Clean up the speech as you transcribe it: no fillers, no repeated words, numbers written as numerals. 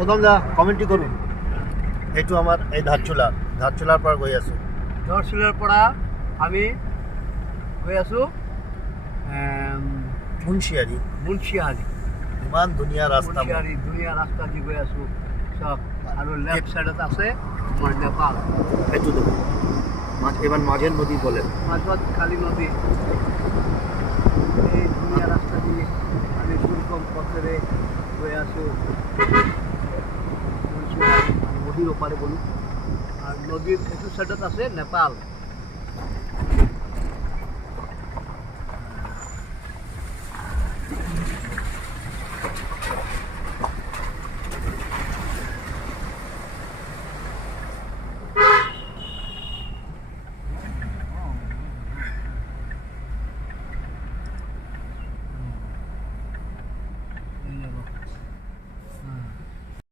প্ৰথম কমেণ্টৰি কৰোঁ এইটো আমাৰ এই ধাৰচুলাৰ পৰা গৈ আছোঁ। ধাৰচুলাৰ পৰা আমি গৈ আছোঁ মুন্সিয়াৰী। ইমান ধুনীয়া ৰাস্তা, ধুনীয়া ৰাস্তা দি গৈ আছোঁ চব। আৰু লেফ্ট ছাইডত আছে আমাৰ নেপাল। এইটো দেখোন এবার মাঝের নদী বলে, মাজত কালী নদী। এই ধুনীয়া রাস্তা দিয়ে আমি দুর্গম পথেরে গৈ আছোঁ নদীর ওপারে বলুন। আর নদীর একটু সাইডত আছে নেপাল।